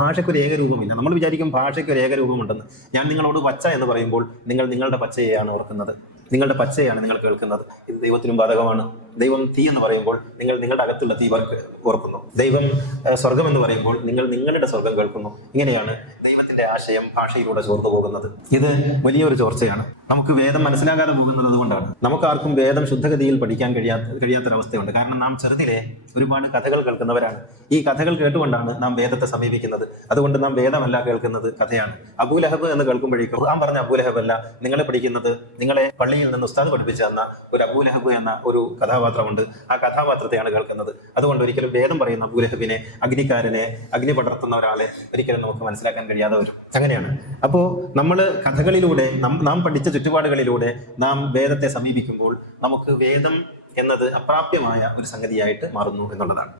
ഭാഷയ്ക്ക് ഒരു ഏകരൂപമില്ല. നമ്മൾ വിചാരിക്കും ഭാഷയ്ക്ക് ഒരു ഏകരൂപമുണ്ടെന്ന്. ഞാൻ നിങ്ങളോട് പച്ച എന്ന് പറയുമ്പോൾ നിങ്ങൾ നിങ്ങളുടെ പച്ചയെയാണ് ഓർക്കുന്നത്, നിങ്ങളുടെ പച്ചയാണ് നിങ്ങൾ കേൾക്കുന്നത്. ഇത് ദൈവത്തിനും ബാധകമാണ്. ദൈവം തീ എന്ന് പറയുമ്പോൾ നിങ്ങൾ നിങ്ങളുടെ അകത്തുള്ള തീ ഓർക്കുന്നു. ദൈവം സ്വർഗം എന്ന് പറയുമ്പോൾ നിങ്ങൾ നിങ്ങളുടെ സ്വർഗം കേൾക്കുന്നു. ഇങ്ങനെയാണ് ദൈവത്തിന്റെ ആശയം ഭാഷയിലൂടെ ചോർന്നു പോകുന്നത്. ഇത് വലിയൊരു ചോർച്ചയാണ്. നമുക്ക് വേദം മനസ്സിലാകാതെ പോകുന്നത് അതുകൊണ്ടാണ്. നമുക്കാർക്കും വേദം ശുദ്ധഗതിയിൽ പഠിക്കാൻ കഴിയാത്തൊരവസ്ഥയുണ്ട്. കാരണം നാം ചെറുതിലെ ഒരുപാട് കഥകൾ കേൾക്കുന്നവരാണ്. ഈ കഥകൾ കേട്ടുകൊണ്ടാണ് നാം വേദത്തെ സമീപിക്കുന്നത്. അതുകൊണ്ട് നാം വേദമല്ല കേൾക്കുന്നത്, കഥയാണ്. അബൂലഹബ് എന്ന് കേൾക്കുമ്പോഴേക്കും ഖുർആൻ പറഞ്ഞ അബൂലഹബ് അല്ല നിങ്ങളെ പഠിക്കുന്നത്, നിങ്ങളെ പള്ളിയിൽ നിന്ന് ഉസ്താദ് പഠിപ്പിച്ചു തന്ന ഒരു അബൂലഹബ് എന്ന ഒരു കഥാപാത്രമുണ്ട്. ആ കഥാപാത്രത്തെയാണ് കേൾക്കുന്നത്. അതുകൊണ്ട് ഒരിക്കലും വേദം പറയുന്ന അബൂലഹബിനെ, അഗ്നിക്കാരനെ, അഗ്നി പടർത്തുന്ന ഒരാളെ ഒരിക്കലും നമുക്ക് മനസ്സിലാക്കാൻ കഴിയാതെ വരും. അങ്ങനെയാണ്. അപ്പോ നമ്മൾ കഥകളിലൂടെ, നാം പഠിച്ച ചുറ്റുപാടുകളിലൂടെ നാം വേദത്തെ സമീപിക്കുമ്പോൾ നമുക്ക് വേദം എന്നത് അപ്രാപ്യമായ ഒരു സംഗതിയായിട്ട് മാറുന്നു എന്നുള്ളതാണ്.